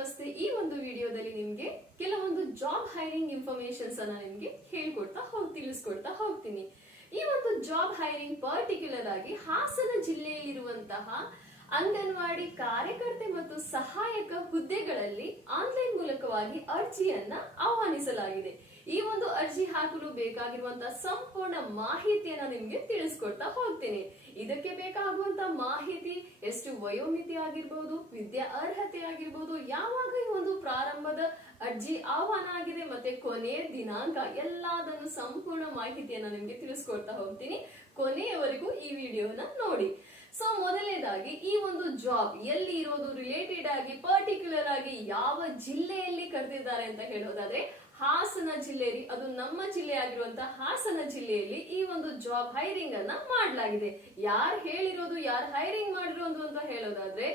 ನಮಸ್ತೆ. ಈ ಒಂದು ವಿಡಿಯೋದಲ್ಲಿ ನಿಮಗೆ ಕೆಲವೊಂದು ಜಾಬ್ ಹೈರಿಂಗ್ ಇನ್ಫಾರ್ಮೇಶನ್ಸ್ ಅನ್ನ ನಿಮ್ಗೆ ಹೇಳ್ಕೊಡ್ತಾ ಹೋಗ್, ತಿಳಿಸ್ಕೊಡ್ತಾ ಹೋಗ್ತೀನಿ. ಈ ಒಂದು ಜಾಬ್ ಹೈರಿಂಗ್ ಪರ್ಟಿಕ್ಯುಲರ್ ಆಗಿ ಹಾಸನ ಜಿಲ್ಲೆಯಲ್ಲಿರುವಂತಹ ಅಂಗನವಾಡಿ ಕಾರ್ಯಕರ್ತೆ ಮತ್ತು ಸಹಾಯಕ ಹುದ್ದೆಗಳಲ್ಲಿ ಆನ್ಲೈನ್ ಮೂಲಕವಾಗಿ ಅರ್ಜಿಯನ್ನ ಆಹ್ವಾನಿಸಲಾಗಿದೆ. ಈ ಒಂದು ಅರ್ಜಿ ಹಾಕಲು ಬೇಕಾಗಿರುವಂತಹ ಸಂಪೂರ್ಣ ಮಾಹಿತಿಯನ್ನ ನಿಮ್ಗೆ ತಿಳಿಸ್ಕೊಡ್ತಾ ಹೋಗ್ತೀನಿ. ಇದಕ್ಕೆ ಬೇಕಾಗುವಂತ ಮಾಹಿತಿ ಎಷ್ಟು ವಯೋಮಿತಿ ಆಗಿರ್ಬೋದು, ವಿದ್ಯಾ ಅರ್ಹತೆ ಆಗಿರ್ಬೋದು, ಯಾವಾಗ ಈ ಒಂದು ಪ್ರಾರಂಭದ ಅರ್ಜಿ ಆಹ್ವಾನ ಆಗಿದೆ ಮತ್ತೆ ಕೊನೆಯ ದಿನಾಂಕ, ಎಲ್ಲದನ್ನು ಸಂಪೂರ್ಣ ಮಾಹಿತಿಯನ್ನ ನಿಮ್ಗೆ ತಿಳಿಸ್ಕೊಡ್ತಾ ಹೋಗ್ತೀನಿ. ಕೊನೆಯವರೆಗೂ ಈ ವಿಡಿಯೋನ ನೋಡಿ. ಸೊ ಮೊದಲನೇದಾಗಿ, ಈ ಒಂದು ಜಾಬ್ ಎಲ್ಲಿ ಇರೋದು ರಿಲೇಟೆಡ್ ಆಗಿ ಪರ್ಟಿಕ್ಯುಲರ್ ಆಗಿ ಯಾವ ಜಿಲ್ಲೆಯಲ್ಲಿ ಕರೆದಿದ್ದಾರೆ ಅಂತ ಹೇಳೋದಾದ್ರೆ, ಹಾಸನ ಜಿಲ್ಲೆಯಲ್ಲಿ, ಅದು ನಮ್ಮ ಜಿಲ್ಲೆ ಆಗಿರುವಂತ ಹಾಸನ ಜಿಲ್ಲೆಯಲ್ಲಿ ಈ ಒಂದು ಜಾಬ್ ಹೈರಿಂಗ್ ಅನ್ನ ಮಾಡಲಾಗಿದೆ. ಯಾರು ಹೇಳಿರೋದು, ಯಾರು ಹೈರಿಂಗ್ ಮಾಡಿರೋದು ಅಂತ ಹೇಳೋದಾದ್ರೆ,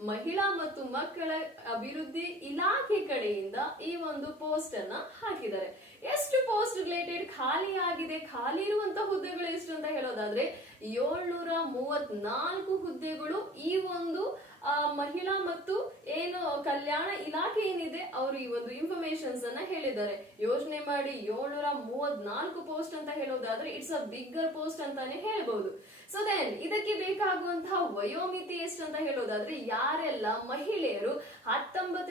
ಮಹಿಳಾ ಮತ್ತು ಮಕ್ಕಳ ಅಭಿವೃದ್ಧಿ ಇಲಾಖೆ ಕಡೆಯಿಂದ ಈ ಒಂದು ಪೋಸ್ಟ್ ಅನ್ನ ಹಾಕಿದ್ದಾರೆ. ಎಷ್ಟು ಪೋಸ್ಟ್ ರಿಲೇಟೆಡ್ ಖಾಲಿ ಆಗಿದೆ, ಖಾಲಿ ಇರುವಂತ ಹುದ್ದೆಗಳು ಎಷ್ಟು ಅಂತ ಹೇಳೋದಾದ್ರೆ ಏಳ್ನೂರ ಮೂವತ್ನಾಲ್ಕು ಹುದ್ದೆಗಳು ಈ ಒಂದು ಮಹಿಳಾ ಮತ್ತು ಏನು ಕಲ್ಯಾಣ ಇಲಾಖೆ ಏನಿದೆ, ಅವರು ಈ ಒಂದು ಇನ್ಫಾರ್ಮೇಶನ್ಸ್ ಅನ್ನ ಹೇಳಿದ್ದಾರೆ. ಯೋಚನೆ ಮಾಡಿ ಏಳ್ನೂರ ಮೂವತ್ನಾಲ್ಕು ಪೋಸ್ಟ್ ಅಂತ ಹೇಳೋದಾದ್ರೆ ಇಟ್ಸ್ ಅ ಬಿಗ್ಗರ್ ಪೋಸ್ಟ್ ಅಂತಾನೆ ಹೇಳ್ಬಹುದು ಸೊ ದೆನ್ ಇದಕ್ಕೆ ಬೇಕಾಗುವಂತಹ ವಯೋಮಿತಿ ಎಷ್ಟು ಅಂತ ಹೇಳೋದಾದ್ರೆ ಯಾರೆಲ್ಲ ಮಹಿಳೆಯರು ಹತ್ತೊಂಬತ್ತರಿಂದ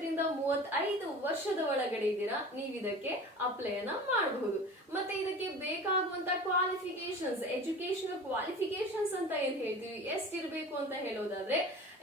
ಮೂವತ್ತೈದು ವರ್ಷದ ಒಳಗಡೆ ಇದ್ದೀರಾ, ನೀವು ಇದಕ್ಕೆ ಅಪ್ಲೈ ಅನ್ನ ಮಾಡಬಹುದು ಮತ್ತೆ ಇದಕ್ಕೆ ಬೇಕಾಗುವಂತ ಕ್ವಾಲಿಫಿಕೇಶನ್ಸ್ ಎಜುಕೇಶನ್ ಕ್ವಾಲಿಫಿಕೇಶನ್ಸ್ ಅಂತ ಏನ್ ಹೇಳ್ತೀವಿ? ಎಷ್ಟಿರ್ಬೇಕು ಅಂತ ಹೇಳೋದಾದ್ರೆ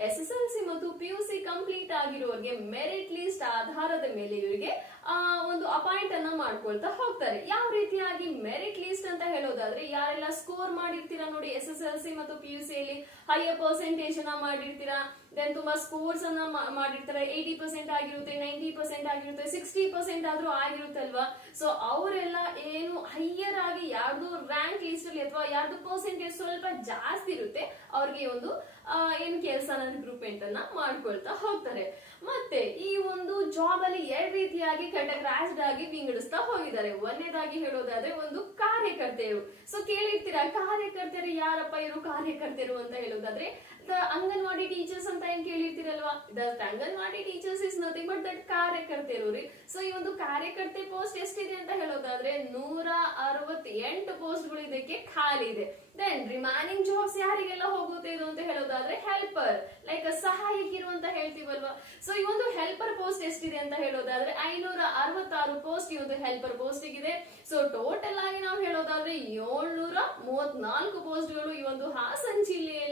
ಎಸ್ ಎಸ್ ಎಲ್ ಸಿ ಮತ್ತು ಪಿ ಯು ಸಿ ಕಂಪ್ಲೀಟ್ ಆಗಿರುವವರಿಗೆ ಮೆರಿಟ್ ಲಿಸ್ಟ್ ಆಧಾರದ ಮೇಲೆ ಇವರಿಗೆ ಆ, ಒಂದು ಅಪಾಯಿಂಟ್ ಅನ್ನ ಮಾಡ್ಕೊಳ್ತಾ ಹೋಗ್ತಾರೆ. ಯಾವ ರೀತಿಯಾಗಿ ಮೆರಿಟ್ ಲಿಸ್ಟ್ ಅಂತ ಹೇಳೋದಾದ್ರೆ ಯಾರೆಲ್ಲ ಸ್ಕೋರ್ ಮಾಡಿರ್ತೀರಾ ನೋಡಿ ಎಸ್ ಎಸ್ ಎಲ್ ಸಿ ಮತ್ತು ಪಿ ಯು ಸಿ ಅಲ್ಲಿ ಹೈಯರ್ ಪರ್ಸೆಂಟೇಜ್ ಅನ್ನ ಮಾಡಿರ್ತೀರಾ ದೆನ್ ತುಂಬಾ ಸ್ಕೋರ್ಸ್ ಅನ್ನ ಮಾಡಿರ್ತಾರೆ. ಏಯ್ಟಿ ಪರ್ಸೆಂಟ್ ಆಗಿರುತ್ತೆ ನೈಂಟಿ ಪರ್ಸೆಂಟ್ ಆಗಿರುತ್ತೆ ಸಿಕ್ಸ್ಟಿ ಪರ್ಸೆಂಟ್ ಆದ್ರೂ ಆಗಿರುತ್ತೆ ಅಲ್ವಾ ಸೊ ಅವರೆಲ್ಲ ಏನು ಹೈಯರ್ ಆಗಿ ಯಾರ್ದು ರ್ಯಾಂಕ್ ಲಿಸ್ಟ್ ಅಲ್ಲಿ ಅಥವಾ ಯಾರ್ದು ಪರ್ಸೆಂಟೇಜ್ ಸ್ವಲ್ಪ ಜಾಸ್ತಿ ಇರುತ್ತೆ ಅವ್ರಿಗೆ ಒಂದು ಏನು ಕೆಲಸ ರಿಕ್ರೂಟ್ಮೆಂಟ್ ಅನ್ನ ಮಾಡ್ಕೊಳ್ತಾ ಹೋಗ್ತಾರೆ. ಮತ್ತೆ ಈ ಒಂದು ಜಾಬ್ ಅಲ್ಲಿ ಎರಡ್ ರೀತಿಯಾಗಿ ಕೆಟಗರೈಸ್ಡ್ ಆಗಿ ವಿಂಗಡಿಸ್ತಾ ಹೋಗಿದ್ದಾರೆ. ಒಂದೇದಾಗಿ ಹೇಳೋದಾದ್ರೆ ಒಂದು ಕಾರ್ಯಕರ್ತೆಯರು. ಸೊ ಕೇಳಿರ್ತೀರಾ ಕಾರ್ಯಕರ್ತರು ಯಾರಪ್ಪ ಇವರು? ಕಾರ್ಯಕರ್ತರು ಅಂತ ಹೇಳೋದಾದ್ರೆ ಅಂಗನವಾಡಿ ಟೀಚರ್ಸ್ ಅಂತ ಏನ್ ಕೇಳಿರ್ತೀರಲ್ವಾ ದಟ್ ಮಾಡಿ teachers is nothing but that ಕಾರ್ಯಕರ್ತೆಯರು ರೀ ಸೊ ಈ ಒಂದು ಕಾರ್ಯಕರ್ತೆ ಪೋಸ್ಟ್ ಎಷ್ಟಿದೆ ಅಂತ ಹೇಳೋದಾದ್ರೆ ನೂರ ಅರವತ್ತೆಂಟು ಪೋಸ್ಟ್ಗಳು ಇದಕ್ಕೆ ಖಾಲಿ ಇದೆ. ದೆನ್ ರಿಮೈನಿಂಗ್ ಜಾಬ್ಸ್ ಯಾರಿಗೆಲ್ಲ ಹೋಗುತ್ತೆ ಇದು ಅಂತ ಹೇಳೋದಾದ್ರೆ ಹೆಲ್ಪರ್ ಲೈಕ್ ಸಹಾಯಕಿರು ಅಂತ ಹೇಳ್ತೀವಲ್ವಾ? ಸೊ ಈ ಒಂದು ಹೆಲ್ಪರ್ ಪೋಸ್ಟ್ ಎಷ್ಟಿದೆ ಅಂತ ಹೇಳೋದಾದ್ರೆ ಐನೂರ ಅರವತ್ತಾರು ಪೋಸ್ಟ್ ಈ ಒಂದು ಹೆಲ್ಪರ್ ಪೋಸ್ಟ್ ಇದೆ ಸೊ ಟೋಟಲ್ ಆಗಿ ನಾವು ಹೇಳೋದಾದ್ರೆ ಏಳ್ನೂರ ಮೂವತ್ನಾಲ್ಕು ಪೋಸ್ಟ್ಗಳು ಈ ಒಂದು ಹಾಸನ್ ಜಿಲ್ಲೆಯಲ್ಲಿ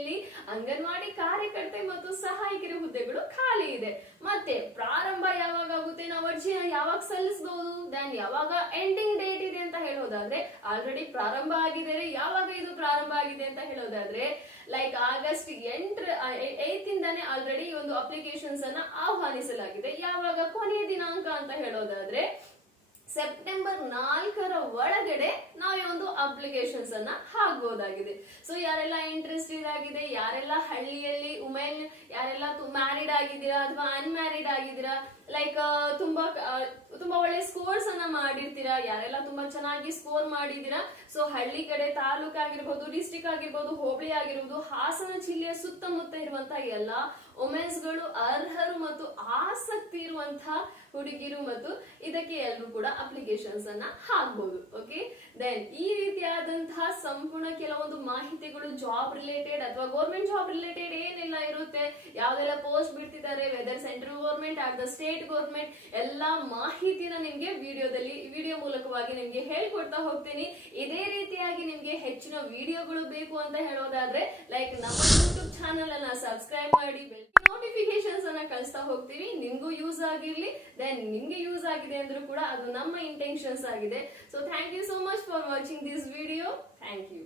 ಅಂಗನವಾಡಿ ಕಾರ್ಯಕರ್ತೆ ಮತ್ತು ಸಹಾಯಕರ ಹುದ್ದೆಗಳು ಖಾಲಿ ಇದೆ. ಮತ್ತೆ ಪ್ರಾರಂಭ ಯಾವಾಗ ಆಗುತ್ತೆ ನಾವು ಅರ್ಜಿನ ಯಾವಾಗ ಸಲ್ಲಿಸಬಹುದು ದೆನ್ ಯಾವಾಗ ಎಂಡಿಂಗ್ ಡೇಟ್ ಇದೆ ಅಂತ ಹೇಳೋದಾದ್ರೆ ಆಲ್ರೆಡಿ ಪ್ರಾರಂಭ ಆಗಿದೆ. ಯಾವಾಗ ಇದು ಪ್ರಾರಂಭ ಆಗಿದೆ ಅಂತ ಹೇಳೋದಾದ್ರೆ ಲೈಕ್ ಆಗಸ್ಟ್ ಎಂಟರ ಏತ್ ಇಂದಾನೆ ಆಲ್ರೆಡಿ ಒಂದು ಅಪ್ಲಿಕೇಶನ್ಸ್ ಅನ್ನ ಆಹ್ವಾನಿಸಲಾಗಿದೆ. ಯಾವಾಗ? ಕೊನೆಯ ದಿನಾಂಕ ಅಂತ ಹೇಳೋದಾದ್ರೆ ಸೆಪ್ಟೆಂಬರ್ ನಾಲ್ಕರ ಒಳಗಡೆ ನಾವು ಈ ಒಂದು ಅಪ್ಲಿಕೇಶನ್ಸ್ ಅನ್ನ ಹಾಕಬಹುದಾಗಿದೆ ಸೊ ಯಾರೆಲ್ಲ ಇಂಟ್ರೆಸ್ಟೆಡ್ ಆಗಿದೆ, ಯಾರೆಲ್ಲ ಹಳ್ಳಿಯಲ್ಲಿ ಉಮೆನ್ ಯಾರೆಲ್ಲ ಮ್ಯಾರಿಡ್ ಆಗಿದ್ದೀರಾ ಅಥವಾ ಅನ್ಮ್ಯಾರಿಡ್ ಆಗಿದ್ದೀರಾ ಲೈಕ್ ತುಂಬಾ ತುಂಬಾ ಒಳ್ಳೆ ಸ್ಕೋರ್ಸ್ ಅನ್ನ ಮಾಡಿರ್ತೀರಾ, ಯಾರೆಲ್ಲ ತುಂಬಾ ಚೆನ್ನಾಗಿ ಸ್ಕೋರ್ ಮಾಡಿದೀರಾ ಸೊ ಹಳ್ಳಿ ಕಡೆ ತಾಲೂಕ್ ಆಗಿರ್ಬೋದು ಡಿಸ್ಟಿಕ್ ಆಗಿರ್ಬೋದು ಹೋಬಳಿ ಆಗಿರ್ಬೋದು, ಹಾಸನ ಜಿಲ್ಲೆಯ ಸುತ್ತಮುತ್ತ ಇರುವಂತಹ ಎಲ್ಲಾ ವುಮೆನ್ಸ್ಗಳು ಅರ್ಹರು ಮತ್ತು ಆಸಕ್ತಿ ಇರುವಂತಹ ಹುಡುಗಿರು ಮತ್ತು ಇದಕ್ಕೆ ಎಲ್ಲರೂ ಕೂಡ ಅಪ್ಲಿಕೇಶನ್ಸ್ ಅನ್ನ ಹಾಕ್ಬಹುದು ಓಕೆ ದೆನ್ ಈ ರೀತಿಯಾದಂತಹ ಸಂಪೂರ್ಣ ಕೆಲವೊಂದು ಮಾಹಿತಿಗಳು ಜಾಬ್ ರಿಲೇಟೆಡ್ ಅಥವಾ ಗೌರ್ಮೆಂಟ್ ಜಾಬ್ ರಿಲೇಟೆಡ್ ಏನೆಲ್ಲ ಇರುತ್ತೆ, ಯಾವ್ದೆಲ್ಲ post ಬಿಡ್ತಿದ್ದಾರೆ government or the state government ಎಲ್ಲಾ ಮಾಹಿತಿನ ನಿಮ್ಗೆ ವಿಡಿಯೋದಲ್ಲಿ, ವಿಡಿಯೋ ಮೂಲಕವಾಗಿ ನಿಮ್ಗೆ ಹೇಳ್ಕೊಡ್ತಾ ಹೋಗ್ತೀನಿ. ಇದೇ ರೀತಿಯಾಗಿ ನಿಮ್ಗೆ ಹೆಚ್ಚಿನ ವಿಡಿಯೋಗಳು ಬೇಕು ಅಂತ ಹೇಳೋದಾದ್ರೆ ಲೈಕ್ ನಮ್ಮ ಯೂಟ್ಯೂಬ್ ಚಾನಲ್ ಅನ್ನ ಸಬ್ಸ್ಕ್ರೈಬ್ ಮಾಡಿ ನೋಟಿಫಿಕೇಶನ್ಸ್ ಅನ್ನ ಕಳಿಸ್ತಾ ಹೋಗ್ತೀವಿ. ನಿಮ್ಗೂ ಯೂಸ್ ಆಗಿರ್ಲಿ ದೆನ್ ನಿಮ್ಗೆ ಯೂಸ್ ಆಗಿದೆ ಅಂದ್ರೂ ಕೂಡ ಅದು ನಮ್ಮ ಇಂಟೆನ್ಷನ್ಸ್ ಆಗಿದೆ. So thank you so much for watching this video thank you